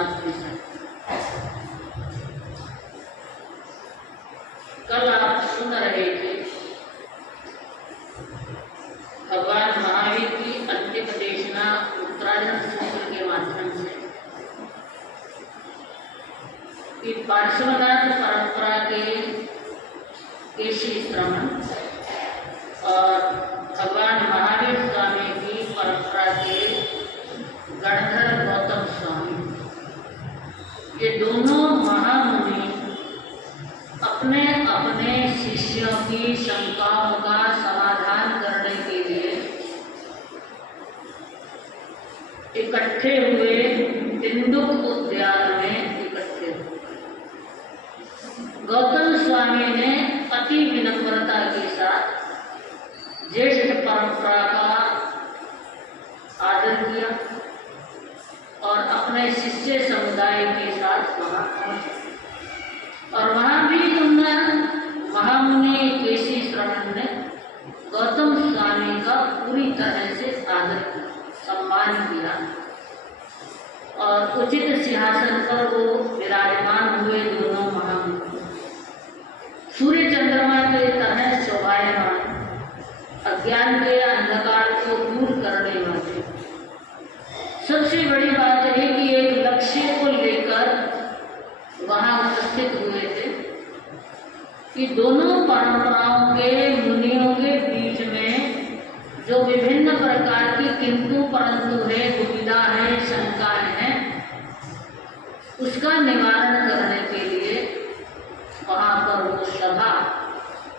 शुरुआत की है। कल आप सुन रहे थे भगवान महावीर की अंतिम देशना उत्तरायण सूत्र के माध्यम से कि पार्श्वनाथ परंपरा के केशी श्रवण और भगवान महावीर स्वामी की परंपरा के गणधर गौतम स्वामी, ये दोनों महामुनि अपने अपने शिष्यों की शंकाओं का समाधान करने के लिए इकट्ठे हुए इंदुक उद्यान में इकट्ठे हुए। गौतम स्वामी ने अति विनम्रता के साथ ज्येष्ठ परंपरा का आदर किया और अपने शिष्य समुदाय के साथ वहां पहुंचे और वहां भी महामुनि केशी श्रवण ने गौतम स्वामी का पूरी तरह से आदर किया, सम्मान किया और उचित सिंहासन पर वो विराजमान हुए। दोनों महामुनि सूर्य चंद्रमा के तरह शोभायमान, अज्ञान के अंधकार को दूर करने वाले। सबसे बड़ी बात है कि एक लक्ष्य को लेकर वहां उपस्थित हुए थे कि दोनों परंपराओं के मुनियों के बीच में जो विभिन्न प्रकार की किंतु परंतु है, दुविधा है, शंकाएं हैं, उसका निवारण करने के लिए वहां पर वो सभा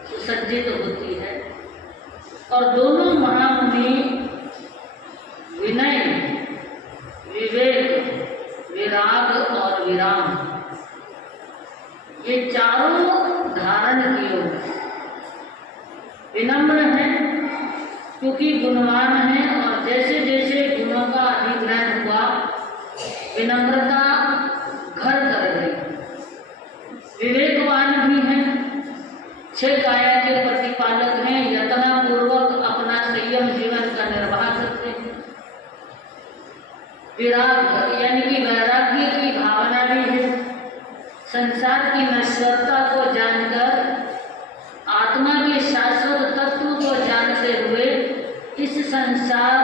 सुसज्जित होती है और दोनों महामुनि विनय, विवेक, विराग और विराम, ये चारों धारण किए हुए। विनम्र है क्योंकि गुणवान है और जैसे जैसे गुणों का अधिग्रहण हुआ विनम्रता घर कर गई। विवेकवान भी हैं, 6 काया के प्रतिपालक हैं, यत्नपूर्वक अपना संयम जीवन का निर्वाह करते हैं। विराग यानी कि वैराग्य की भावना भी है, संसार की नश्वरता को जानकर आत्मा के शाश्वत तत्व को जानते हुए इस संसार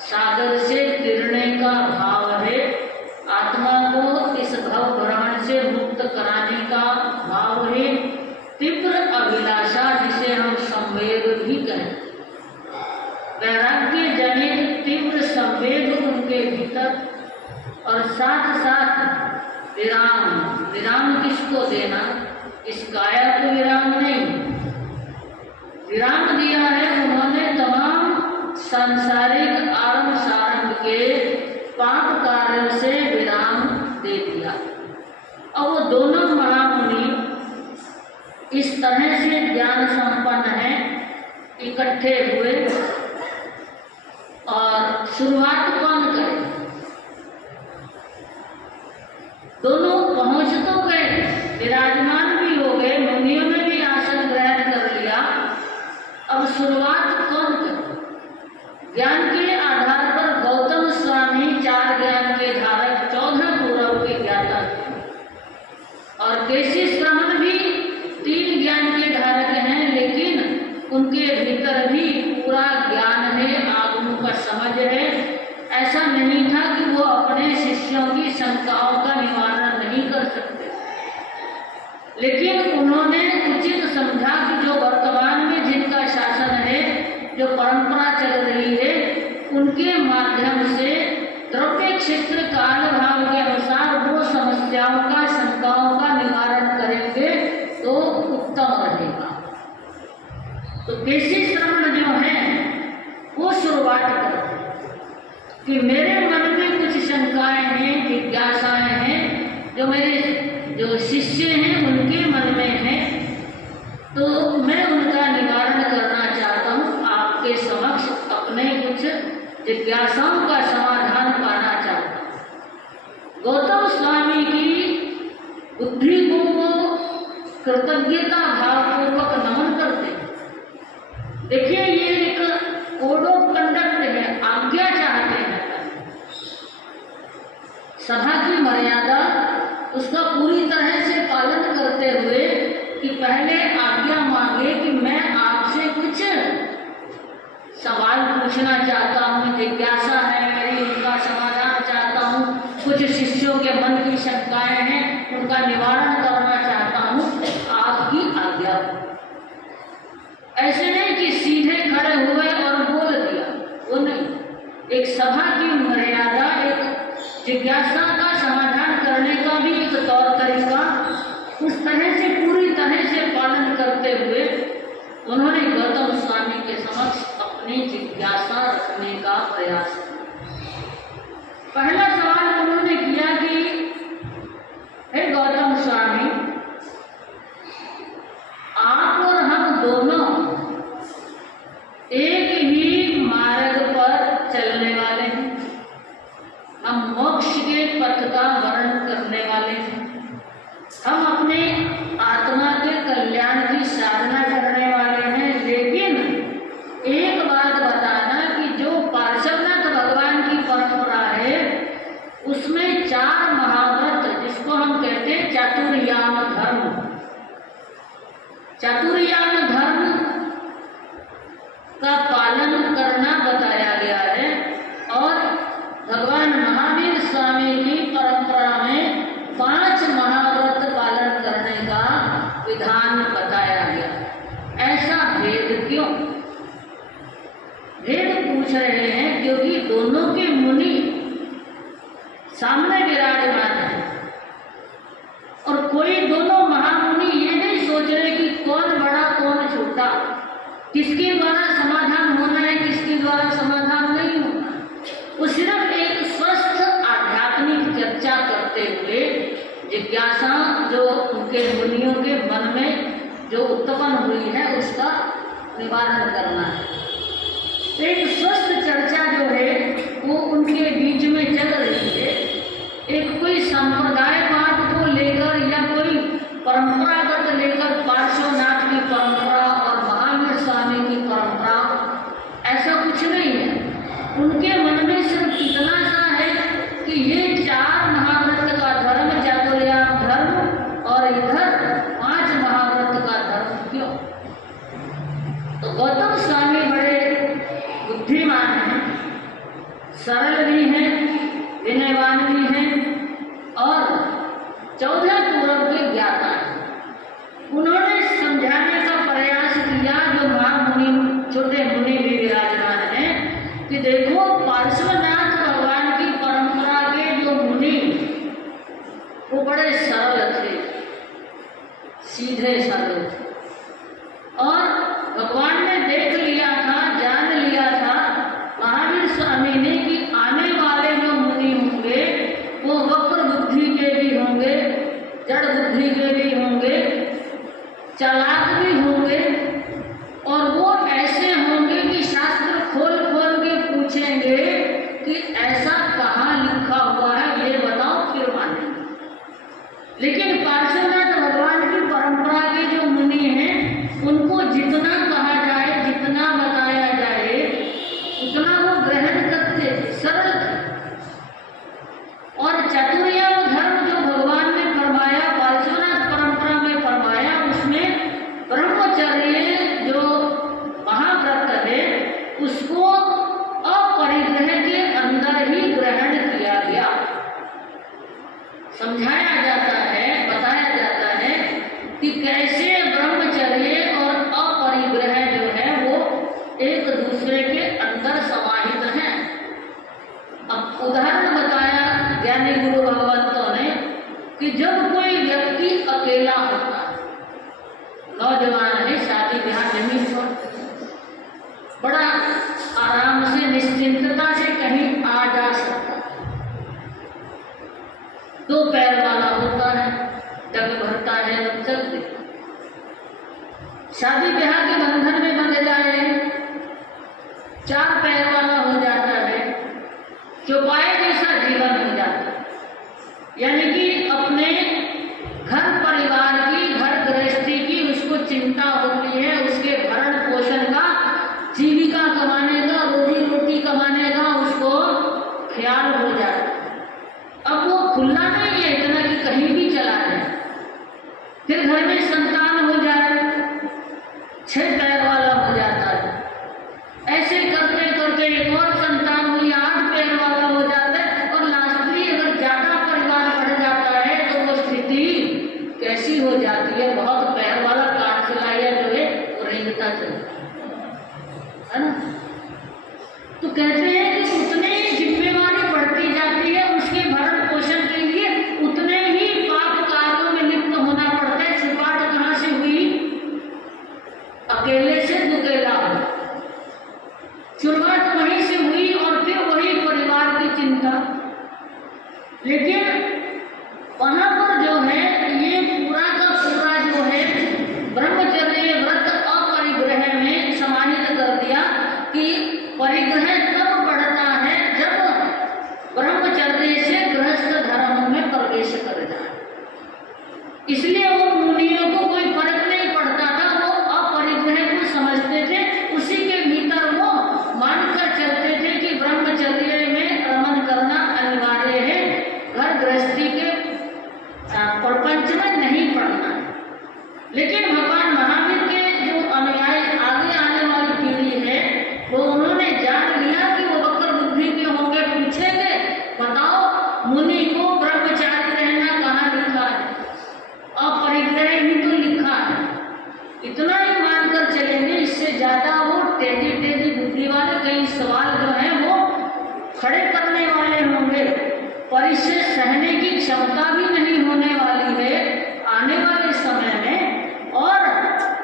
सागर से गिरने का भाव है, आत्मा को इस भव भ्रमण से मुक्त कराने का भाव है, तीव्र अभिलाषा जिसे हम संवेग भी कहें। वैराग्य जनित तीव्र संवेग उनके भीतर और साथ साथ विराम। विराम किसको देना? इस काया को विराम नहीं, विराम दिया है उन्होंने तमाम सांसारिक आरंभ सारंभ के पाप कार्य से विराम दे दिया। और वो दोनों महामुनि इस तरह से ज्ञान संपन्न हैं, इकट्ठे हुए और शुरुआत कौन करे? दोनों पहुंच तो गए, विराजमान भी हो गए, मुनियों ने भी आसन ग्रहण कर लिया। अब शुरुआत कौन करे? ज्ञान के आधार पर गौतम स्वामी 4 ज्ञान के धारक, 14 पूर्व के ज्ञाता थे और केशी श्रवण भी 3 ज्ञान के धारक हैं, लेकिन उनके भीतर भी पूरा ज्ञान है, आगमों का समझ है। ऐसा नहीं था कि वो अपने शिष्यों की शंकाओं का निवारण नहीं कर सकते, लेकिन उन्होंने उचित समझा कि जो वर्तमान में जिनका शासन है, जो परंपरा चल रही है, उनके माध्यम से द्रव्य क्षेत्र काल भाव के अनुसार वो समस्याओं का, शंकाओं का निवारण करेंगे तो उत्तम रहेगा। तो केशी श्रवण जो है वो शुरुआत करते कि मेरे मन में कुछ शंकाएं हैं, जिज्ञासाएं हैं, जो मेरे जो शिष्य हैं उनके मन में है, तो मैं उनका निवारण करना चाहता हूँ। आपके समक्ष अपने कुछ जिज्ञासाओं का समाधान पाना चाहता हूँ। गौतम स्वामी की बुद्धि को वो कृतज्ञता भावपूर्वक नमन करते। देखिए, ये एक कोड ऑफ कंडक्ट है, आज्ञा चाहते हैं। सभा की मर्यादा उसका पूरी तरह से पालन करते हुए कि पहले आज्ञा मांगे कि मैं आपसे कुछ सवाल पूछना चाहता हूँ, जिज्ञासा है मेरी, उनका समाधान चाहता हूँ, कुछ शिष्यों के मन की शंकाएं हैं उनका निवारण करना चाहता हूँ, आपकी आज्ञा। ऐसे नहीं कि सीधे खड़े हुए और बोल दिया, वो नहीं। एक सभा की मर्यादा, एक जिज्ञासा का समाधान करने का भी एक तौर तरीका, उस तरह से पूरी तरह से पालन करते हुए उन्होंने गौतम स्वामी के समक्ष अपनी जिज्ञासा रखने का प्रयास किया। पहला सवाल उन्होंने किया कि हे गौतम स्वामी, आप और हम दोनों एक ही मार्ग पर चलने वाले हैं, हम मोक्ष के पथ का वर्णन करने वाले हैं, हम अपने आत्मा के कल्याण की साधना करने वाले हैं। लेकिन एक बात बताना कि जो पार्श्वनाथ भगवान की परंपरा है उसमें 4 महाव्रत, जिसको हम कहते हैं चातुर्याम धर्म, चातुर्याम धर्म का पालन करना बताया गया है। और भगवान महावीर स्वामी की परंपरा में 5 महाव्रत पालन करने का विधान बताया गया। ऐसा भेद क्यों? भेद पूछ रहे हैं क्योंकि दोनों के मुनि सामने विराजमान है और कोई दोनों महामुनि ये नहीं सोच रहे कि कौन बड़ा कौन छोटा, किसके द्वारा समाधान होना है, किसके द्वारा समाधान नहीं होना। वो सिर्फ एक स्वस्थ आध्यात्मिक चर्चा करते हुए जिज्ञासा जो उनके मुनियों के मन में जो उत्पन्न हुई है उसका निवारण करना है। एक स्वस्थ चर्चा जो है वो उनके बीच में चल रही है। एक कोई संप्रदायवाद को लेकर या कोई परंपरागत लेकर पार्श्वनाथ की परंपरा और महावीर स्वामी की परंपरा, ऐसा कुछ नहीं है। उनके मन में सिर्फ इतना सा है कि ये 4 महाव्रत का धर्म, चातुर्याम धर्म, और इधर 5 महाव्रत का धर्म क्यों? तो गौतम स्वामी बड़े बुद्धिमान हैं, सरल भी हैं, विनयवान भी हैं और 14 पूर्व के ज्ञाता हैं। उन्होंने समझाने का प्रयास किया, जो महामुनि, छोटे मुनि भी विराजमान हैं, कि देखो पार्श्वनाथ भगवान की परंपरा के जो मुनि वो बड़े सरल थे, सीधे सरल थे और भगवान ने देख लिया था, जान लिया था महावीर स्वामी ने कि आने वाले जो मुनि होंगे वो वक्र बुद्धि के भी होंगे, जड़ बुद्धि के भी होंगे, चालाक भी होंगे और वो ऐसे होंगे कि शास्त्र खोल खोल के पूछेंगे कि ऐसा कहाँ लिखा हुआ है, ये बताओ, फिर मानेंगे। लेकिन पार्श्वनाथ भगवान की परंपरा के जो मुनि हैं उनको जितना कहा जाए, जितना बताया जाए, उतना वो ग्रहण करते, सरल थे। और चातुर्याम धर्म जो भगवान ने फरमाया, पार्श्वनाथ परंपरा में फरमाया, उसमें ब्रह्मचर्य जो महाव्रत है उसको अपरिग्रह के अंदर ही ग्रहण किया गया। समझाया जाता है, बताया जाता है कि कैसे ब्रह्मचर्य और अपरिग्रह जो है वो एक दूसरे के अंदर समाहित हैं। अब उदाहरण बताया ज्ञानी गुरु भगवंतों ने कि जब कोई व्यक्ति अकेला होता है, नौजवान है, शादी ब्याह नहीं हुआ, बड़ा आराम से निश्चिंतता से कहीं आ जा सकता है, 2 पैर वाला होता है, डग भरता है और चल देता। शादी ब्याह के बंधन में बंध जाए, 4 पैर वाला हो जाता है, चौपाए जैसा जीवन हो जाता है। यानी कि अपने घर परिवार की, घर गृहस्थी की उसको चिंता होती है, उसके भरण पोषण का, जीविका कमाने का, रोजी रोटी कमाने का उसको ख्याल हो जाता है। अब वो बंधना नहीं है इतना कि कहीं भी चला जाए। फिर घर में संतान हो जाए, 6 पैर वाला हो जाता है, ऐसे करते करते एक और संतान हुई, 8 पैर वाला हो जाता है, और लास्टली अगर ज्यादा परिवार बढ़ जाता है तो वो स्थिति कैसी हो जाती है, बहुत पैर वाला काट चलाया जो है वो रेंगता चलता है ना। तो कहते हैं कि उतने ही जिम्मेवारी बढ़ती जाती है, उसके भरण पोषण के लिए उतने ही पाप कार्यों में लिप्त होना पड़ता है। शुरुआत कहाँ से हुई? अकेले से दुकेला हो, शुरुआत वहीं से हुई और फिर वही परिवार की चिंता। लेकिन वहां पर जो है ये पूरा का पूरा जो है ब्रह्मचर्य व्रत अपरिग्रह में समाहित कर दिया कि परिग्रह तब बढ़ता है जब ब्रह्मचर्य से गृहस्थ धर्म में प्रवेश कर जाए। इसलिए वो मुनियों को कोई फर्क नहीं पड़ता था, वो अपरिग्रह को समझते थे, उसी के भीतर वो मानकर चलते थे कि ब्रह्मचर्य में रमन करना अनिवार्य है, घर गृहस्थी के प्रपंच में नहीं पड़ना। लेकिन भगवान महावीर के जो अनुयायी आगे आने वाली पीढ़ी है वो उन्होंने जान लिया कि वो वक्र बुद्धि के होंगे, पूछेंगे बताओ मुनि को ब्रह्मचारी रहना कहाँ लिखा है, अपरिग्रह ही तो लिखा है। इतना ही मानकर चलेंगे, इससे ज्यादा वो टेढ़ी टेढ़ी बुद्धि वाले कई सवाल जो है वो खड़े करने वाले होंगे, पर इससे सहने की क्षमता भी नहीं होने वाली है आने वाले समय में। और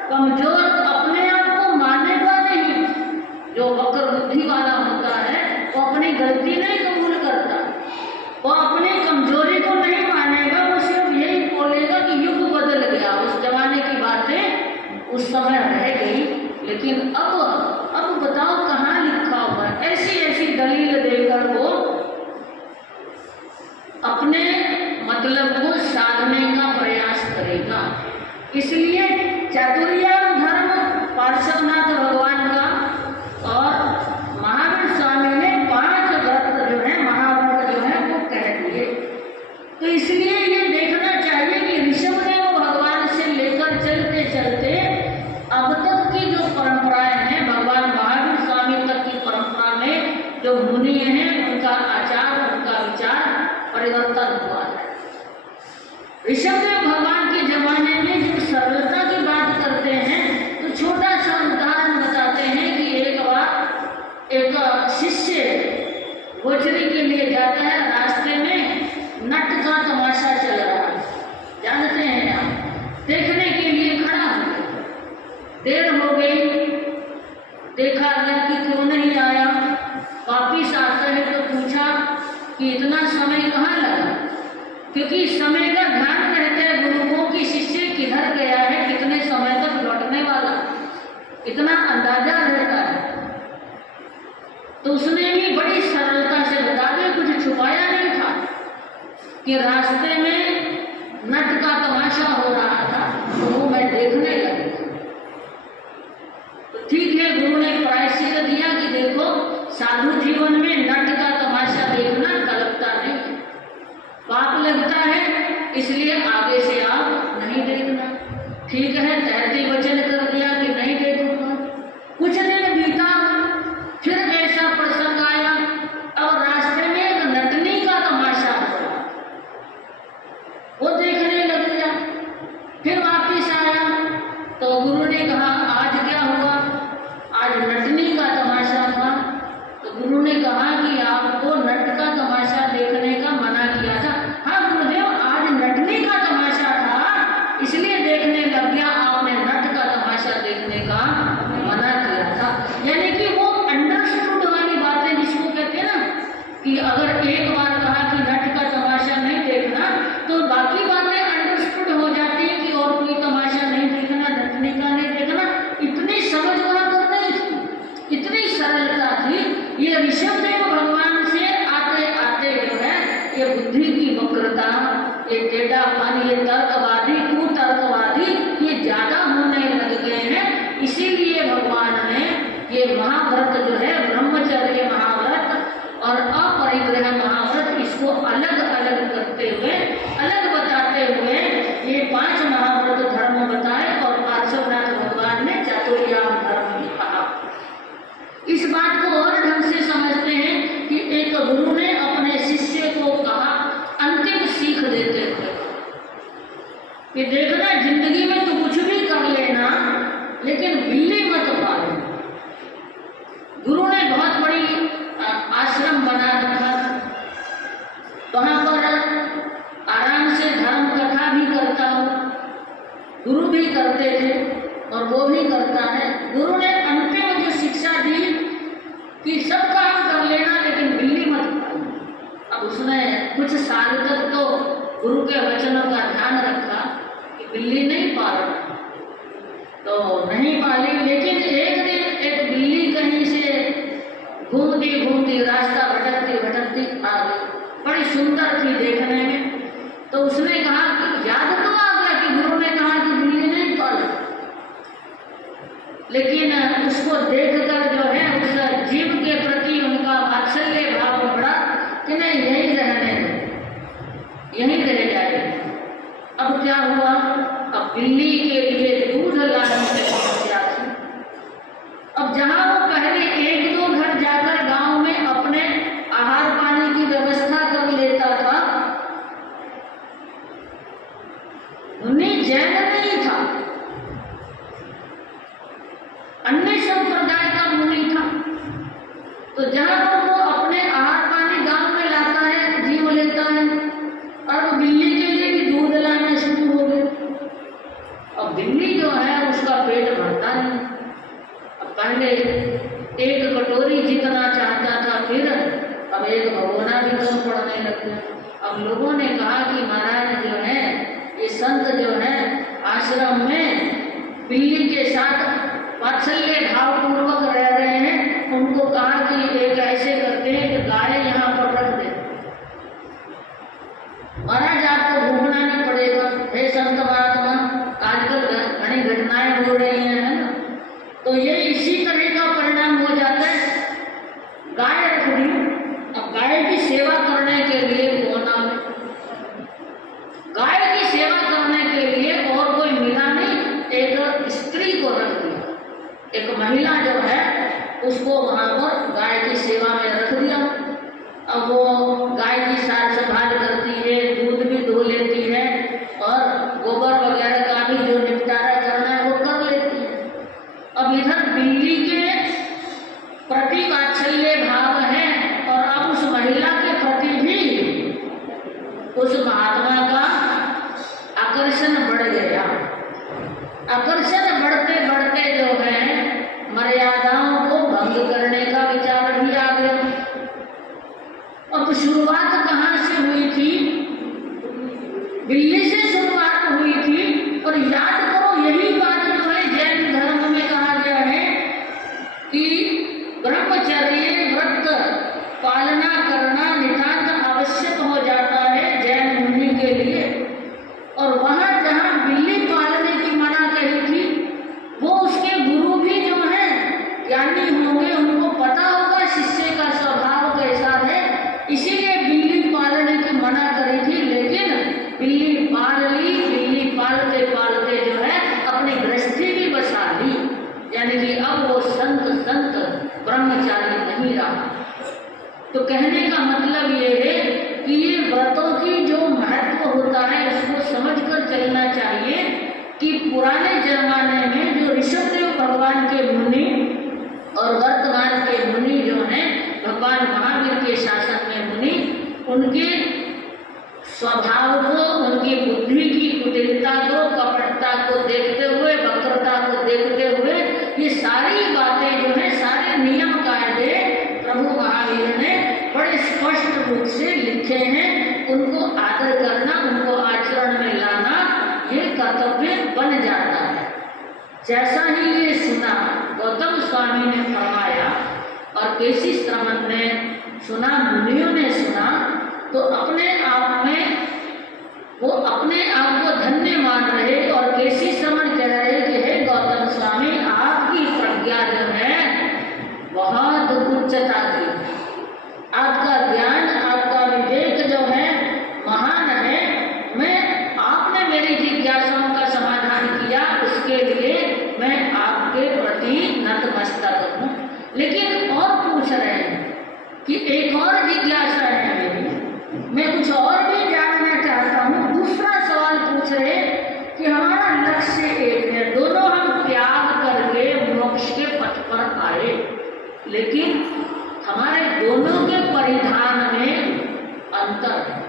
कमजोर अपने आप को मानेगा नहीं, जो वक्र बुद्धि वाला होता है वो अपनी गलती नहीं कबूल करता, वो अपनी कमजोरी को नहीं मानेगा, वो सिर्फ यही बोलेगा कि युग बदल गया, उस जमाने की बातें उस समय रह गई, लेकिन अब बताओ कहाँ लिखा हुआ है। ऐसी ऐसी दलील देकर वो अपने मतलब को साधने का प्रयास करेगा। इसलिए चातुर्याम धर्म पार्श्वनाथ भगवान का और महावीर स्वामी ने 5 व्रत जो है महाव्रत जो है वो कह दिए। तो इसलिए ये देखना चाहिए कि ऋषभदेव भगवान से लेकर चलते चलते अब तक की जो परंपराएं हैं, भगवान महावीर स्वामी तक की परंपरा में जो मुनि हैं उनका आचार उनका विचार परिवर्तन हुआ है। ऋषभदेव भगवान के जमाने में जो सरलता की बात करते हैं तो छोटा सा उदाहरण बताते हैं कि एक बार एक शिष्य गोचरी के लिए जाता है, रास्ते में नट का तमाशा चल रहा है, जानते हैं आप, देखने के लिए खड़ा हो गया, देर हो गई, देखा कि क्यों नहीं आया, वापिस आता है तो पूछा कि इतना समय कहाँ लगा, क्योंकि समय का ध्यान रहता है गुरुओं की शिष्य किधर गया है, कितने समय तक लौटने वाला, इतना अंदाजा रहता है। तो उसने भी बड़ी सरलता से बता दिया, कुछ छुपाया नहीं था कि रास्ते में नट का तमाशा हो रहा था तो वो मैं देखने लगी। तो ठीक है, गुरु ने प्रायश्चित दिया कि देखो साधु जीवन में नट का तमाशा देखना कल्पता नहीं, पाप लगता है, इसलिए आगे से आप नहीं देखना। ठीक है, तैरती वचन कर दिया कि नहीं देखूंगा। कुछ दिन बीता, फिर ऐसा प्रसंग आया और रास्ते में एक नटनी का तमाशा हुआ, वो देखने लग गया। फिर वापिस आया तो गुरु ने कहा आज क्या हुआ, आज नटनी का तमाशा था। तो गुरु ने कहा कि आपको नट का तमाशा देखने का मना किया था। हाँ गुरुदेव, आज नटनी का तमाशा था इसलिए देखने लग गया, आपने नट का तमाशा देखने का मना किया था। यानी कि वो अंडरस्टूड वाली बातें जिसको कहते हैं ना कि अगर एक बार कहा कि नट का तमाशा नहीं देखना तो बाकी बातें अंडरस्टूड हो जाती है कि और कोई तमाशा नहीं देखना, नटनी का नहीं देखना। इतनी समझ वहां पर नहीं थी, इतनी सरलता थी। ये ऋषभदेव भगवान से आते आते जो है ये बुद्धि की वक्रता, ये टेढ़ापन, ये तर्कवादी कुतर्कवादी ये ज्यादा होने लग गए हैं। इसीलिए भगवान ने ये महाव्रत जो है ब्रह्मचर्य महाव्रत और अपरिग्रह महाव्रत इसको अलग अलग करते हुए वहाँ पर आराम से धर्म कथा भी करता हूँ। गुरु भी करते थे और वो भी करता है। गुरु ने अंतिम जो शिक्षा दी कि सब काम कर लेना लेकिन बिल्ली मत पालना। अब उसने कुछ साल तक तो गुरु के वचनों का ध्यान रखा कि बिल्ली नहीं पालना, तो नहीं पाली। लेकिन एक दिन एक बिल्ली कहीं से घूमती घूमती रास्ता भटकती भटकती आ गई, बड़ी सुंदर थी देखने में। तो उसने कहा कि याद तो आ गया कि गुरु ने कहा कि बिल्ली नहीं पालना, लेकिन उसको देखकर जो है उस जीव के प्रति उनका वात्सल्य भाव बढ़ा कि नहीं यही रहने दो, यही रह जाए। अब क्या हुआ, अब बिल्ली के लिए दूध लाने की समस्या थी। अब जहां वो पहले एक दो घर जाकर गांव में अपने आहार पानी की व्यवस्था कर लेता था, उन्हें जैन नहीं था, अन्य संप्रदाय का मुनि था। तो जहां पर वो अपने आहार पानी गांव में लाता है, जीव लेता है, और वो बिल्ली के लिए भी दूध लाना शुरू हो गए। अब बिल्ली जो है उसका पेट भरता नहीं। अब पहले एक कटोरी जितना चाहता था, फिर अब एक भगोना भी कम पड़ने लग गया। अब लोगों ने कहा कि महाराज जो है ये संत जो है आश्रम में बिल्ली के साथ वात्सल्य भाव पूर्वक रह रहे हैं। उनको कहा कि एक ऐसे करते हैं कि गाय यहाँ पर रख दे, महाराज आपको घूमना नहीं पड़ेगा। हे संत महात्मा, आजकल घनी घटनाएं हो रही हैं, है ना, तो ये इसी तरह का परिणाम हो जाता है। गाय रख दी। अब गाय की सेवा करने के लिए कौन आवे? गाय की सेवा करने के लिए और कोई मिला नहीं, एक स्त्री को रख दिया। एक महिला जो है उसको वहां पर गाय की सेवा में रख दिया। अब वो गाय की सार संभाल करती है, दूध भी धो लेती है और गोबर वगैरह का भी जो निपटारा करना है वो कर लेती है। अब इधर बिल्ली के प्रति वात्सल्य भाव है और अब उस महिला के प्रति भी उस महात्मा का आकर्षण बढ़ गया। आकर्षण बढ़ते बढ़ते जो है मर्यादाओं को भंग करने का विचार भी आ गया। अब शुरुआत कहाँ से हुई थी? बिल्ली से शुरुआत हुई थी। और याद करो यही बात जो है जैन धर्म में कहा गया है कि ब्रह्मचर्य व्रत पालना करना नितांत आवश्यक हो जाता है जैन मुनि के लिए। और वहां जहां बिल्ली पालने की मना कही थी, वो उसके गुरु भी जो है ज्ञानी होंगे, उनको पता होगा शिष्य का स्वभाव कैसा है, इसीलिए बिल्ली पालने की मना करी थी। लेकिन बिल्ली पाल ली। बिल्ली पालते पालते जो है अपनी गृहस्थी भी बसा ली, यानी कि अब वो संत ब्रह्मचारी नहीं रहा। तो कहने का मतलब ये है कि ये व्रतों की जो महत्व होता है उसको समझकर चलना चाहिए कि पुराने जमाने में जो ऋषभदेव भगवान के मुनि और वर्तमान के मुनि जो हैं भगवान महावीर के शासन में मुनि, उनके स्वभाव को, उनकी बुद्धि की कुटिलता को, कपटता को देखते हुए, वक्रता को देखते हुए ये सारी बातें जो है, सारे नियम कायदे प्रभु महावीर ने बड़े स्पष्ट रूप से लिखे हैं। उनको आदर करना, उनको आचरण में लाना ये कर्तव्य बन जाता है। जैसा ही ये सुना गौतम स्वामी ने फरमाया और केसी श्रमण ने सुना, मुनियों ने सुना, तो अपने आप में वो अपने आप को धन्य मान रहे और केसी श्रमण कह रहे कि हे गौतम स्वामी, आपकी प्रज्ञा जो है बहुत उच्चता की, आपका ज्ञान, आपका विवेक जो है महान है। मैं आपने मेरी जिज्ञासाओं का समाधान किया, उसके लिए मैं आपके प्रति नतमस्तक हूँ। लेकिन और पूछ रहे हैं कि एक और जिज्ञासा है मेरी, मैं कुछ और भी जानना चाहता हूँ। दूसरा सवाल पूछ रहे कि हमारा लक्ष्य एक है, दोनों हम त्याग करके मोक्ष के पथ पर आए, लेकिन हमारे दोनों के परिधान में अंतर है।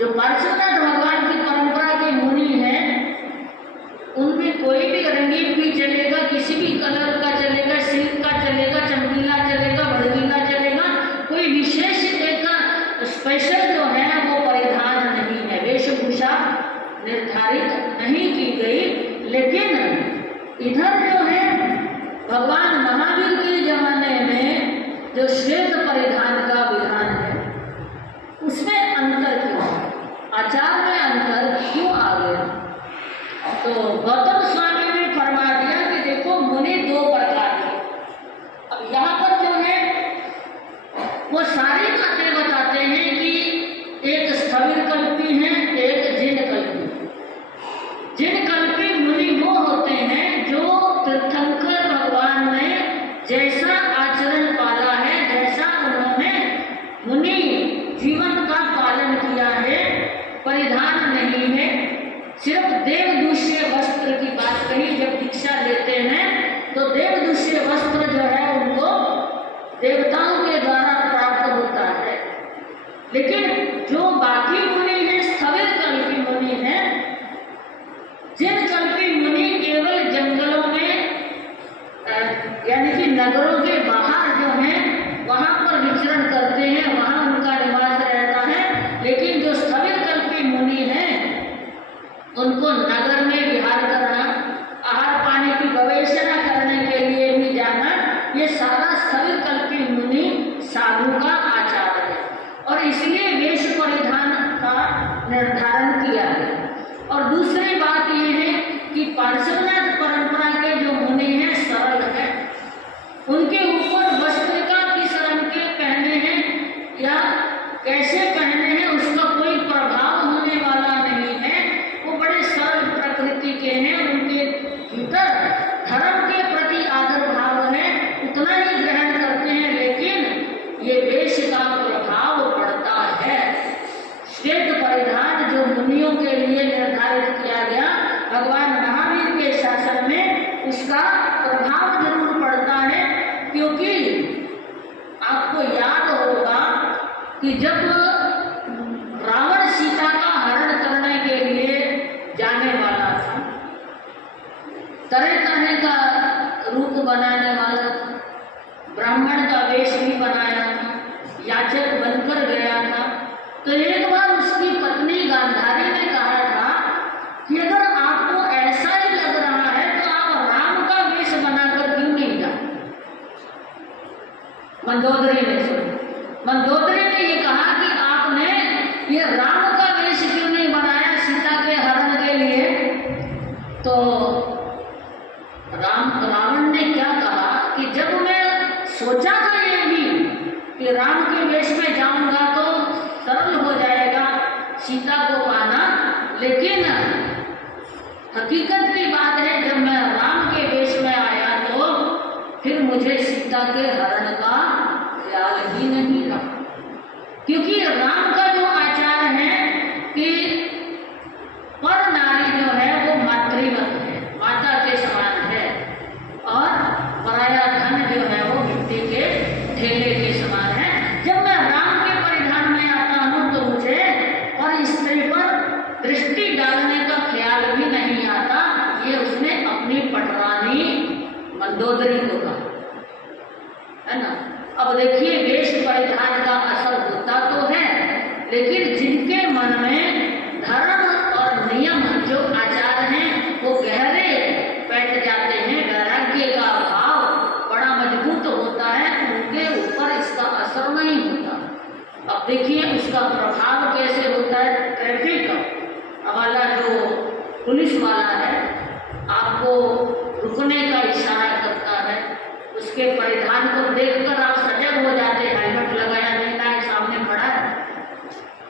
जो पार्श्वनाथ भगवान की परंपरा के मुनि हैं, उनमें कोई भी रंगीन भी चलेगा, किसी भी कलर का चलेगा, सिल्क का चलेगा, चमकीला चलेगा, भड़कीला चलेगा, कोई विशेष एक स्पेशल जो है वो परिधान नहीं है, वेशभूषा निर्धारित नहीं की गई। लेकिन इधर जो है भगवान महावीर के जमाने में जो श्वेत परिधान का विधान है, उसमें अंतर क्यों, आचार में अंतर क्यों आ गया? तो गौतम स्वामी ने फरमा दिया कि देखो मुनि दो प्रकार के। अब यहाँ पर जो है वो सारी बातें बताते हैं कि एक स्थविर कल्पी है, एक जिन कल्पी। जिन कल्पी मुनि वो होते हैं जो तीर्थंकर भगवान ने जैसा आचरण पाला है, जैसा उन्होंने मुनि जीवन का पालन किया है, परिधान नहीं है, सिर्फ देवदूष्य वस्त्र की बात कही। जब दीक्षा लेते हैं तो देवदूष्य वस्त्र जो है उनको देवताओं के द्वारा प्राप्त होता है। लेकिन जो बाकी मुनि हैं, स्थविर कल्पी मुनि हैं, जिन कल्पी मुनि केवल जंगलों में यानी कि नगरों के बाहर जो है वहां पर विचरण करते हैं, वहां उनका निवास रहता है। लेकिन जो स्थविर कल्पी मुनि हैं उनको नगर में विहार करना, आहार पानी की गवेषणा करने के लिए भी जाना, ये सारा स्थविर कल्पी मुनि साधु का आचार है। और इसलिए वेश परिधान का निर्धारण किया है। और दूसरी बात यह है कि पार्श्वनाथ परंपरा के जो मुनि हैं सरल है, उनके ऊपर वस्त्र का किस रंग के पहने हैं या कैसे पहने हैं उसका कोई प्रभाव होने वाला नहीं है। वो बड़े सरल प्रकृति के हैं, उनके भीतर धर्म के प्रति आदर भाव है, उतना ही ग्रहण करते हैं। लेकिन ये वेश का प्रभाव पड़ता है। श्वेत परिधान जो मुनियों के लिए निर्धारित किया गया भगवान महावीर के शासन में, उसका प्रभाव जरूर पड़ता है। क्योंकि आपको याद होगा कि जब रावण सीता का हरण करने के लिए जाने वाला था, तरह तरह का रूप बनाने वाला था, ब्राह्मण का वेश भी बनाया था, याचक बनकर गया था। तो एक बार उसकी पत्नी गांधारी ने कहा था कि अगर आपको ऐसा ही लग रहा है तो आप राम का वेश बनाकर क्यों नहीं जाते? मंदोदरी ने ये कहा कि आपने ये राम का वेश क्यों नहीं बनाया सीता के हरण के लिए? तो रावण ने क्या कहा कि जब मैं सोचा था ये भी कि राम के वेश में जाऊंगा तो सरल हो जाएगा सीता को पाना, लेकिन हकीकत की बात है जब मैं राम के वेश में आया तो फिर मुझे सीता के हरण का ख्याल ही नहीं रहा। क्योंकि राम का जो आचार है कि पर नारी जो है वो मातृवत है, माता के समान है, और पराया धन जो है वो मिट्टी के ढेले के समान है। जब मैं राम के परिधान में आता हूँ तो मुझे और स्त्री पर दृष्टि डालने का ख्याल भी नहीं आता। ये उसने अपनी पटरानी मंदोदरी को कहा, है ना। अब देखिए वेश परिधान का असर होता तो है, लेकिन जिनके मन में धर्म और नियम जो आचार हैं वो गहरे बैठ जाते हैं, वैराग्य का भाव बड़ा मजबूत होता है, उनके ऊपर इसका असर नहीं होता। अब देखिए उसका प्रभाव कैसे होता है। ट्रैफिक वाला जो पुलिस वाला है आपको रुकने का इशारा करता है, उसके परिधान को देखकर आप सजग हो जाते हैं, हेलमेट लगाया नहीं है, सामने खड़ा है,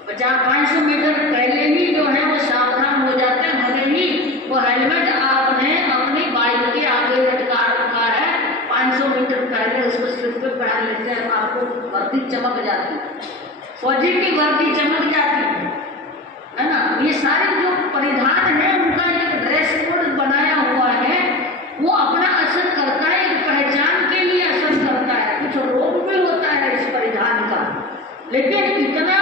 50-500 मीटर पहले ही जो है वो सावधान हो जाते हैं। भले ही वो हेलमेट आपने अपनी बाइक के आगे लटका रखा है, 500 मीटर पहले उसको सिर पे पहन लेते हैं, आपको वर्दी चमक जाती है, फौजी की वर्दी चमक जाती है ना। ये सारे जो परिधान है उनका एक ड्रेस कोड बनाया हुआ है, वो अपना असर करता है, एक पहचान के लिए असर करता है। कुछ रोग भी होता है इस परिधान का, लेकिन इतना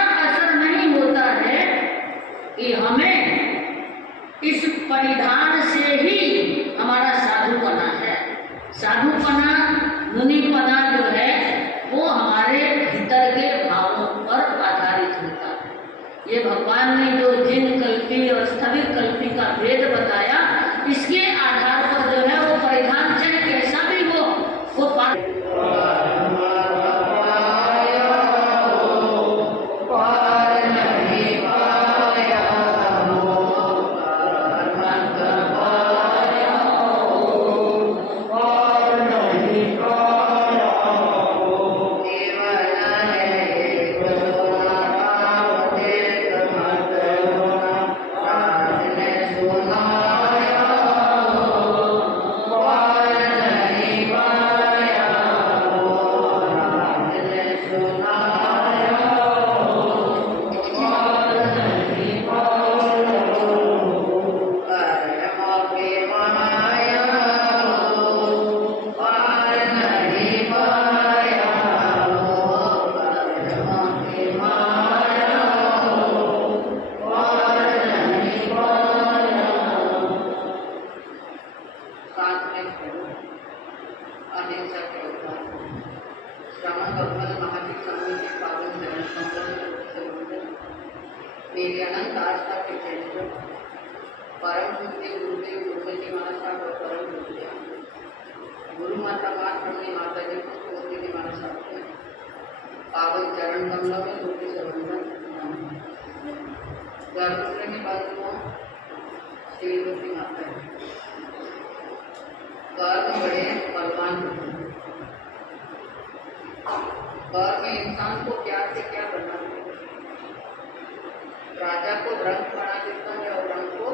ये भगवान ने जो जिन कल्पी और स्थविर कल्पी का भेद बताया, इसके आधार पर जो है वो परिधान चाहे कैसा भी हो वो मेरी अनंत आस्था के केंद्र परम पूज्य गुरुदेव गुरुमती मानसा और परम पूज्य गुरु माता मातृ माता जी को की मानसा पावन चरण कमलों में छोटी से वंदन। गर्भगृह में बंधुओं श्रीमती माता जी कर्म बड़े बलवान कर्म इंसान को क्या से क्या बना देता, राजा को रंग बना देता है और रंग को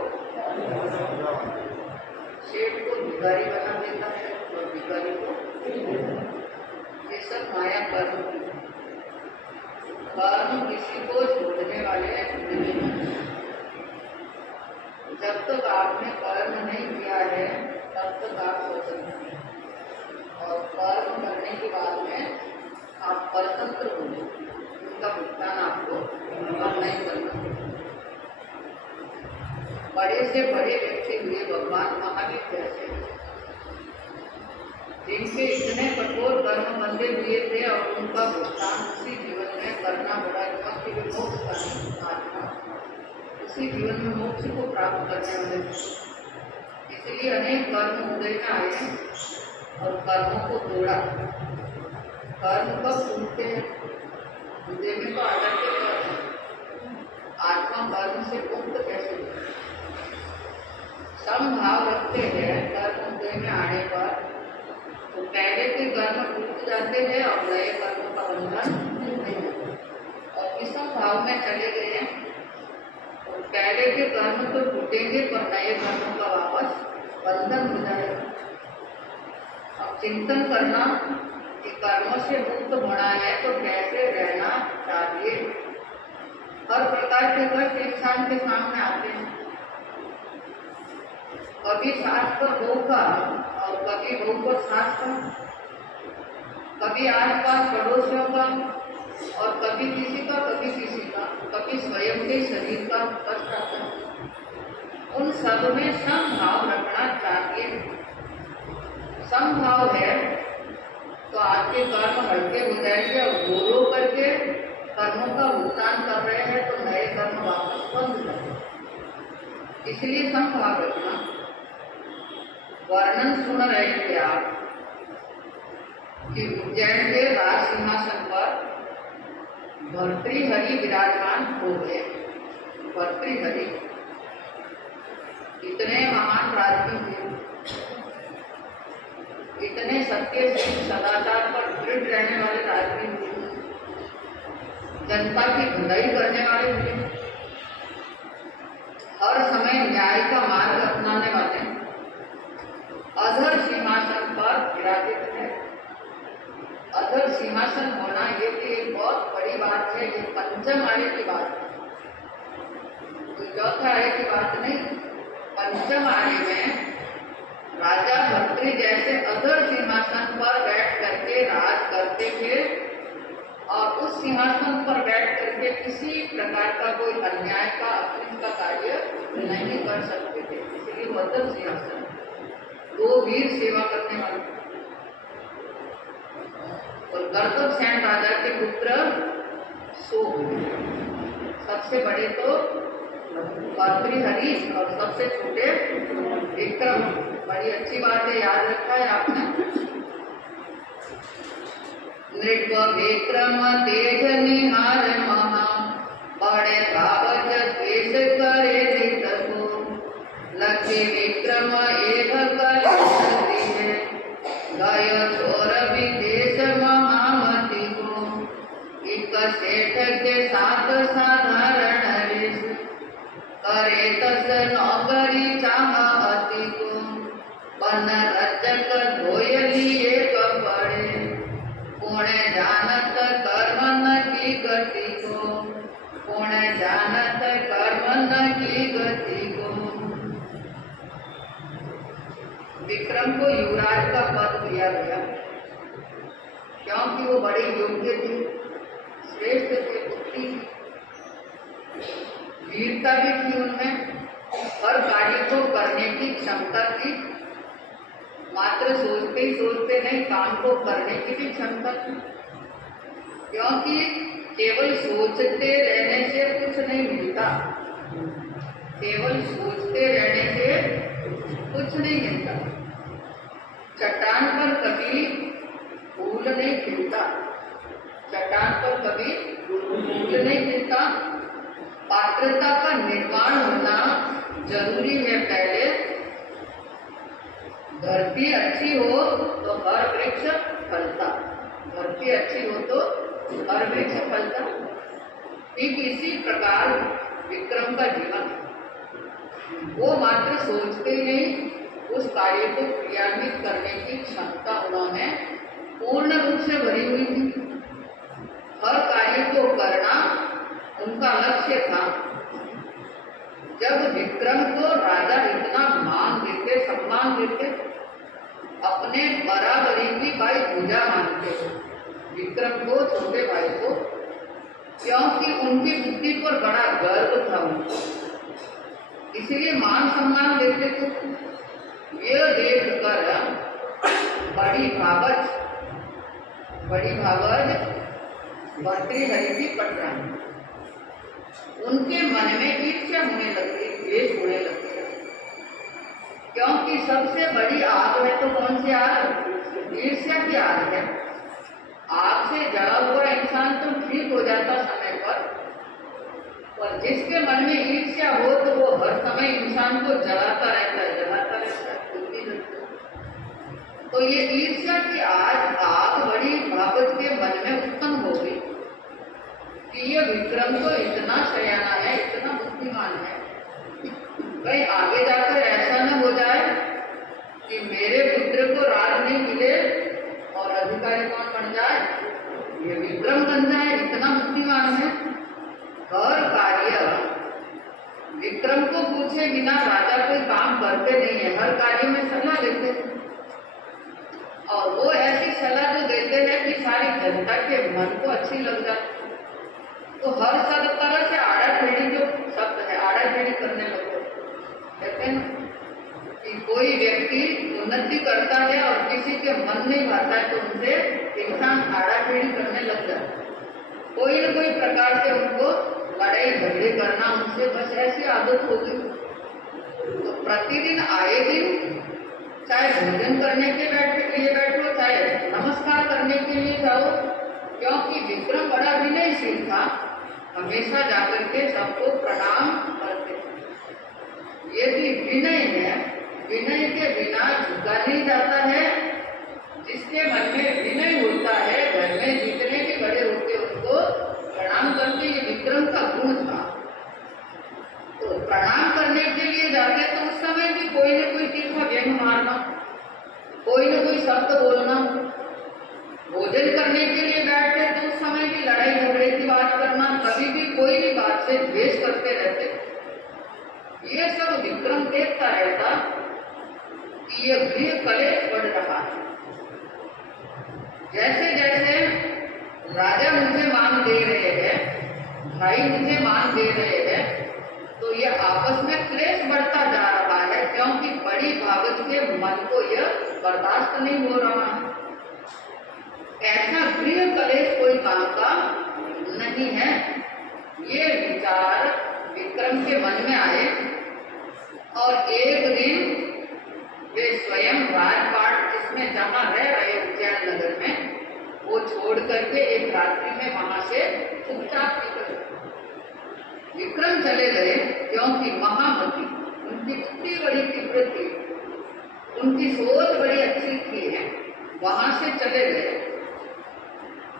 शेठ को भिखारी बना देता है और भिखारी को, ये सब माया कर्म कर्म किसी को छोड़ने वाले नहीं। जब तक आपने कर्म नहीं किया है तब तक आप स्वतंत्र हैं, और कर्म करने के बाद में आप परतंत्र हो जाए, उनका भुगतान आपको नहीं करना। बड़े से बड़े व्यक्ति हुए भगवान महावीर जैसे, जिनके इतने कठोर कर्म बंधे हुए थे और उनका भुगतान उसी जीवन में करना पड़ा, क्योंकि वे मोक्ष का आत्मा उसी जीवन में मोक्ष को प्राप्त करने वाले थे। इसलिए अनेक कर्म उदय में आए और कर्मों को तोड़ा। कर्म कब टूटते हैं? हृदय में तो आदर के कर्म, आत्मा कर्म से मुक्त कैसे हो? समभाव रखते हैं कर्म हृदय में आने पर, तो पहले के कर्म टूट जाते हैं और नए कर्म का बंधन नहीं होता। और विषम भाव में चले गए तो पहले के कर्म तो टूटेंगे पर नए कर्मों का वापस बंधन हो जाएगा। अब चिंतन करना कि कर्मों से मुक्त होना है तो कैसे रहना चाहिए। हर प्रकार के कष्ट इंसान के सामने आते हैं, कभी सास पर बहू का और कभी बहू पर सास का, कभी आसपास पड़ोसियों का और कभी किसी का, कभी किसी का, कभी स्वयं के शरीर का कष्ट आता है। उन सब में समभाव रखना चाहिए। समभाव है तो आपके कर्म हल्के हो जाएंगे, और रो करके कर्मों का भुगतान कर रहे हैं तो नए कर्म वापस बंद हो जाएंगे। इसलिए समभाव रखना। वर्णन सुन रहे थे आप कि उज्जैन के राज सिंहासन पर भर्तृहरि विराजमान हो गए। भर्तृहरि इतने महान राजवी थे, इतने सत्य से सदाचार पर दृढ़ रहने वाले राजवी थे, जनता की भलाई करने वाले थे, हर समय न्याय का मार्ग अपनाने वाले, अधर सिंहासन पर विराजित है। अधर सिंहासन होना ये भी एक बहुत बड़ी बात है। ये पंचम आने की बात है, तो चौथा आने की बात नहीं। पंचम आने में राजा भर्तृ जैसे अधर सिंहासन पर बैठ करके राज करते थे, और उस सिंहासन पर बैठ करके किसी प्रकार का कोई अन्याय का अकृत का कार्य नहीं कर सकते थे। इसलिए वो अधर सिंहासन, दो वीर सेवा करने वाले। और गर्दभ सेन राजा के पुत्र सो, सबसे बड़े तो भर्तृहरि और सबसे छोटे विक्रम। बड़ी अच्छी बात है, याद रखा है आपने। नृप विक्रम तेज निहार महा, बड़े भावज द्वेष करे नितको, लक्ष्य विक्रम एक कलि है, गय छोर विदेश महामति को, एक सेठ के साथ साधारण वेश, करे तस नौकरी चाह अति को, बन रजक धोय लिए कपड़े, पुण्य जानत कर्म न की गति को, पुण्य जानत कर्म न की गति को। विक्रम को युवराज का पद दिया गया क्योंकि वो बड़े योग्य थे, श्रेष्ठ थे, बुद्धि थी, वीरता भी थी उनमें, हर कार्य को करने की क्षमता थी। मात्र सोचते ही सोचते नहीं, काम को करने की भी क्षमता थी। क्योंकि केवल सोचते रहने से कुछ नहीं मिलता, केवल सोचते रहने से कुछ नहीं मिलता। चट्टान पर कभी फूल नहीं खिलता, चट्टान पर कभी फूल नहीं खिलता। पात्रता का निर्माण होना जरूरी है पहले। धरती अच्छी हो तो हर वृक्ष फलता, धरती अच्छी हो तो हर वृक्ष फलता। ठीक इसी प्रकार विक्रम का जीवन, वो मात्र सोचते ही नहीं, उस कार्य को क्रियान्वित करने की क्षमता उन्होंने पूर्ण रूप से भरी हुई थी। हर कार्य को करना उनका लक्ष्य था। जब विक्रम को राजा इतना मान देते, सम्मान देते, अपने बराबरी की भाई पूजा मानते विक्रम को, छोटे भाई को, क्योंकि उनकी बुद्धि पर बड़ा गर्व था उनको, इसलिए मान सम्मान देते थे। ये देखकर बड़ी भावज भर्तृहरि भी पटरानी, उनके मन में ईर्ष्या होने लगती, द्वेष होने लगती। क्योंकि सबसे बड़ी आग है तो कौन सी आग? ईर्ष्या की आग है। आग से जला हुआ इंसान तो ठीक हो जाता समय पर, और जिसके मन में ईर्ष्या हो तो वो हर समय इंसान को जलाता रहता है, जलाता रहता है। तो ये ईर्ष्या की आग बड़ी भागवत के मन में उत्पन्न हो गई कि ये विक्रम तो इतना शयाना है, इतना बुद्धिमान है, कहीं आगे जाकर ऐसा न हो जाए कि मेरे पुत्र को राज नहीं मिले और अधिकारी कौन बन जाए, ये विक्रम बन जाए, इतना बुद्धिमान है। हर कार्य विक्रम को पूछे बिना राजा कोई काम करते नहीं है, हर कार्य में सलाह लेते हैं। और वो ऐसी सलाह जो देते हैं कि सारी जनता के मन को अच्छी लग जाती। तो हर सब तरह से आड़ाखेड़ी जो शब्द है, आड़ाखेड़ी करने लगते कहते हैं कि कोई व्यक्ति उन्नति करता है और किसी के मन नहीं भरता है तो उनसे इंसान आड़ाखेड़ी करने लग जाता है। कोई न कोई प्रकार से उनको लड़ाई झगड़े करना उनसे बस ऐसी आदत होगी। तो प्रतिदिन आए दिन चाहे भोजन करने के लिए बैठो, चाहे नमस्कार करने के लिए जाओ, क्योंकि विक्रम बड़ा विनयशील था, हमेशा जाकर के सबको प्रणाम करते। ये भी विनय है, विनय के बिना झुका नहीं जाता है। जिसके मन में विनय होता है, घर में जितने भी बड़े होते उनको प्रणाम करते, ये विक्रम का गुण था। तो प्रणाम करने के लिए जाते तो उस समय भी कोई न कोई तीखा व्यंग मारना, कोई न कोई शब्द बोलना। भोजन करने के लिए बैठते तो उस समय भी लड़ाई झगड़े की बात करना, कभी भी कोई भी बात से द्वेष करते रहते। ये सब विक्रम देखता रहता कि ये गृह कलेश बढ़ रहा है। जैसे जैसे राजा मुझे मान दे रहे हैं, भाई मुझे मान दे रहे हैं, तो ये आपस में क्लेश बढ़ता जा रहा है, क्योंकि बड़ी भागवत के मन को यह बर्दाश्त नहीं हो रहा है। ऐसा गृह कलेश कोई काम का नहीं है। ये विचार विक्रम के मन में आए और एक दिन वे स्वयं राजपाट जिसमें जहाँ रह रहे उज्जैन नगर में वो छोड़ करके एक रात्रि में वहां से चुपचाप निकल गए। विक्रम चले गए क्योंकि महामती उनकी बुद्धि बड़ी तीव्र थी, उनकी सोच बड़ी अच्छी थी, वहां से चले गए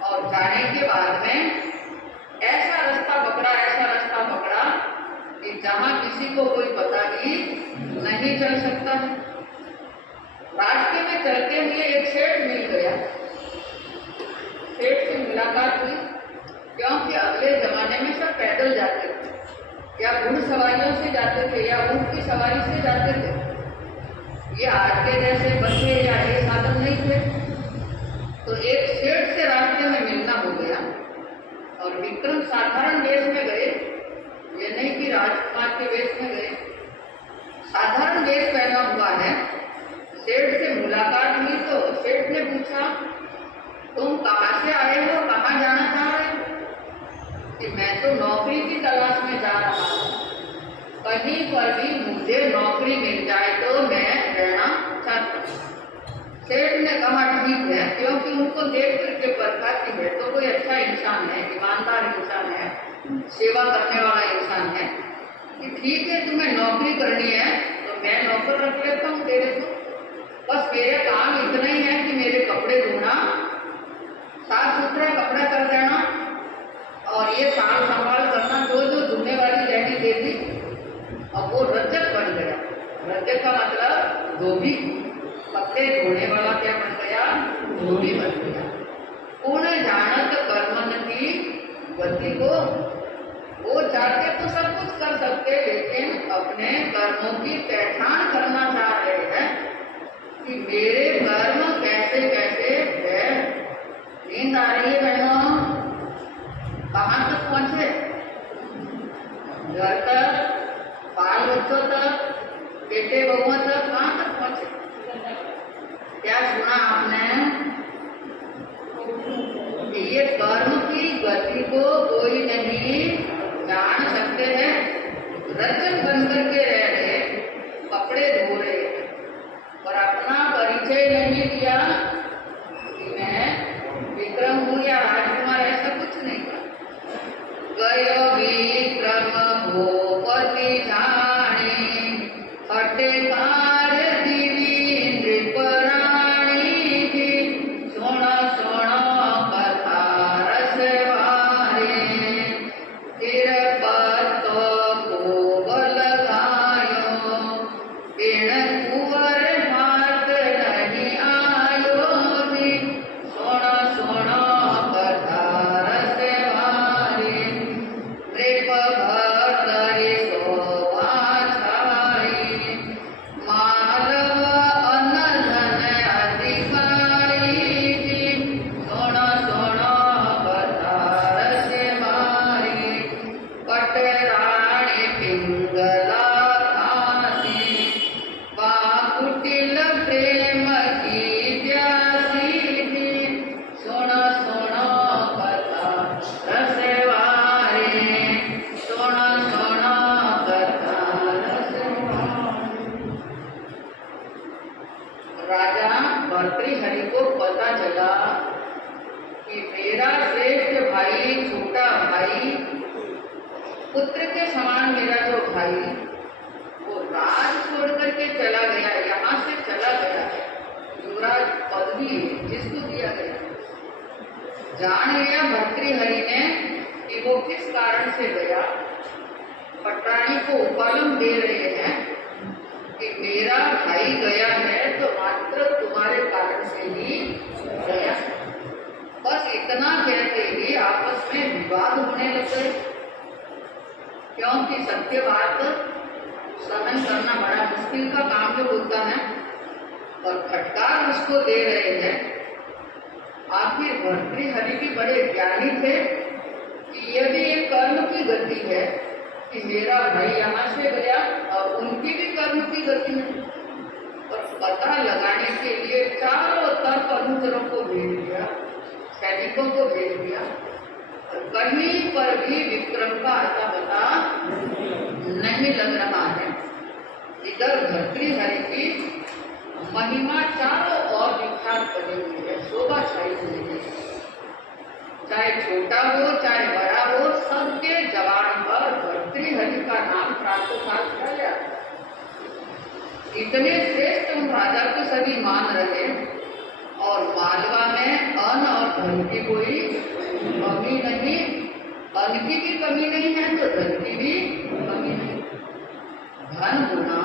और जाने के बाद में ऐसा रास्ता पकड़ा कि जहां किसी को कोई पता ही नहीं चल सकता है। रास्ते में चलते हुए एक सेठ मिल गया, सेठ से मुलाकात हुई क्योंकि अगले जमाने में सब पैदल जाते थे या घुड़सवारियों से जाते थे या ऊंट की सवारी से जाते थे। ये आज के जैसे बसे या ये साधन नहीं थे। तो एक सेठ से रास्ते में मिलना हो गया और विक्रम साधारण वेश में गए, ये नहीं कि राजकुमार के वेश में गए, साधारण वेश पहना हुआ है। सेठ से मुलाकात हुई तो सेठ ने पूछा तुम कहाँ से आए हो, कहाँ जाना चाह रहे हो? कि मैं तो नौकरी की तलाश में जा रहा हूँ, कहीं पर भी मुझे नौकरी मिल जाए तो मैं रहना चाहता हूँ। सेठ ने कहा ठीक है, क्योंकि उनको देख करके परखा कि है तो कोई अच्छा इंसान है, ईमानदार इंसान है, सेवा करने वाला इंसान है, कि ठीक है तुम्हें नौकरी करनी है तो मैं नौकर रख लेता हूँ तेरे को। बस मेरा काम इतना ही है कि मेरे कपड़े धोना, साफ सुथरा कपड़ा कर देना और ये साल संभाल करना, जो जो धोने वाली लहरी देती। अब वो रज्जक बन गया। रज्जक का मतलब धोबी, कपड़े धोने वाला क्या बन गया? धोबी बन गया। पूर्ण जानत कर्मन की गति को, वो चाहते तो सब कुछ कर सकते, लेकिन अपने कर्मों की पहचान करना चाह रहे हैं कि मेरे कर्म कैसे कैसे है। नींद आ रही है बहनों? कहाँ तक पहुंचे? घर तक, बाल बच्चों तक, बेटे बहुओं तक, कहाँ तक पहुंचे? क्या सुना आपने? ये कर्म की गति को कोई नहीं जान सकते हैं। रजन बनकर के रह रहे, कपड़े धो रहे और अपना परिचय नहीं दिया कि मैं विक्रम हूँ या राजकुमार, ऐसा कुछ नहीं था। गयो विक्रम भूपति जाने, हटे पार दिवी नृपराणी की, सोना सोना कथा रसवारे, फिर पत्तो को बलगायो, पेड़ कुंवर हाथ नहीं आयो जी, सोना सोना कथा रसवारे, नृप भर्तरि शोभा छाई, मालव अनधन अधिकारी जी, सोना सोना कथा रसवारे, पटराणी पिंगला खाती, कुटिल प्रेम की प्यासी थी, सोना सोना कथा रसवारे, सोना सोना कथा रसवारे। राजा भर्तृहरि को पता चला कि मेरा श्रेष्ठ भाई, छोटा भाई, पुत्र के समान मेरा जो भाई, वो राज छोड़ करके चला गया, यहाँ से चला गया है। युवराज पदवी जिसको दिया गया, जान लिया भर्तृहरि ने कि वो किस कारण से गया। पटरानी को उपालम दे रहे हैं कि मेरा भाई गया है तो मात्र तुम्हारे कारण से ही गया। बस इतना कहते ही आपस में विवाद होने लग गए, क्योंकि सत्य बात सहन करना बड़ा मुश्किल का काम जो होता है और फटकार उसको दे रहे हैं। आखिर भर्तृहरि भी बड़े ज्ञानी थे कि यदि ये कर्म की गति है कि मेरा भाई यहाँ से गया और उनकी भी कर्म की गति है, और पता लगाने के लिए चारों तरफ अनुचरों को भेज दिया, सैनिकों को भेज दिया, और कहीं पर भी विक्रम का आता पता नहीं लग रहा है। इधर भर्तृहरि की महिमा चारों ओर विख्यात बनी हुई है, शोभा छाई हुई है। चाहे छोटा हो चाहे बड़ा हो, सबके जवान पर भर्तृहरि का नाम प्रातःकाल किया जाता है। इतने श्रेष्ठ राजा को सभी मान रहे, और मालवा में अन्न और धन की कोई कमी नहीं, अन्न की भी कमी नहीं है तो धन की भी कमी नहीं। धन होना,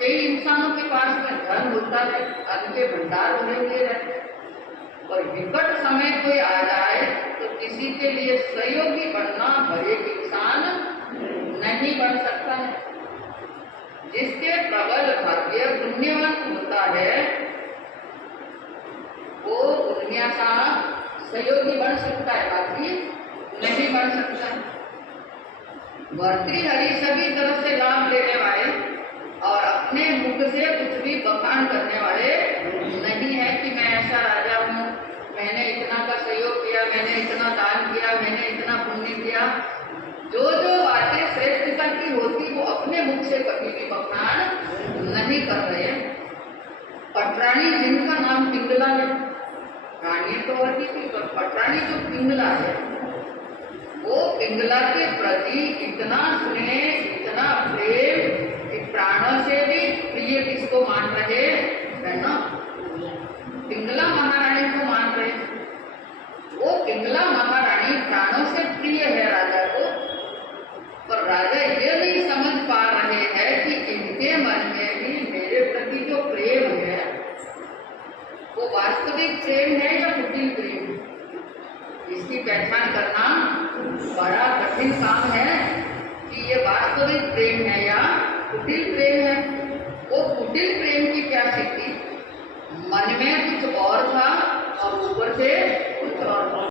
कई इंसानों के पास में धन होता है, अन्न के भंडार होने हुए रहते, और विकट समय कोई आ जाए तो किसी के लिए सहयोगी बनना हर एक इंसान नहीं बन सकता है। जिसके प्रबल भाग्य पुण्यवंत होता है वो दुनिया का सहयोगी बन सकता है, बाकी नहीं बन सकता। भर्तृहरि सभी तरफ से लाभ लेने वाले और अपने मुख से कुछ भी बखान करने वाले नहीं है कि मैं ऐसा राजा हूँ, मैंने इतना का सहयोग किया, मैंने इतना दान किया, मैंने इतना पुण्य किया। जो जो बातें श्रेष्ठता की होती वो अपने मुख से कभी भी बखान नहीं कर रहे। पटरानी जिनका नाम पिंगला है, रानी तो होती थी, पर पटरानी जो पिंगला है वो पिंगला के प्रति इतना स्नेह, इतना प्रेम, प्राणों से भी प्रिय किसको मान रहे है ना, पिंगला महारानी को मान रहे। वो पिंगला महारानी प्राणों से प्रिय है राजा को, पर राजा ये नहीं समझ पा रहे हैं कि इनके मन में भी मेरे प्रति जो प्रेम है वो वास्तविक प्रेम है या कुटिल प्रेम है। इसकी पहचान करना बड़ा कठिन काम है कि ये वास्तविक प्रेम है या कुटिल प्रेम है। वो कुटिल प्रेम की क्या स्थिति, मन में कुछ और था और ऊपर से कुछ और था।